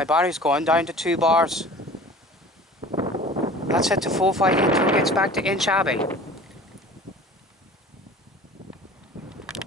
My battery's going down to 2 bars. That's it to 458 till it gets back to Inch Abbey.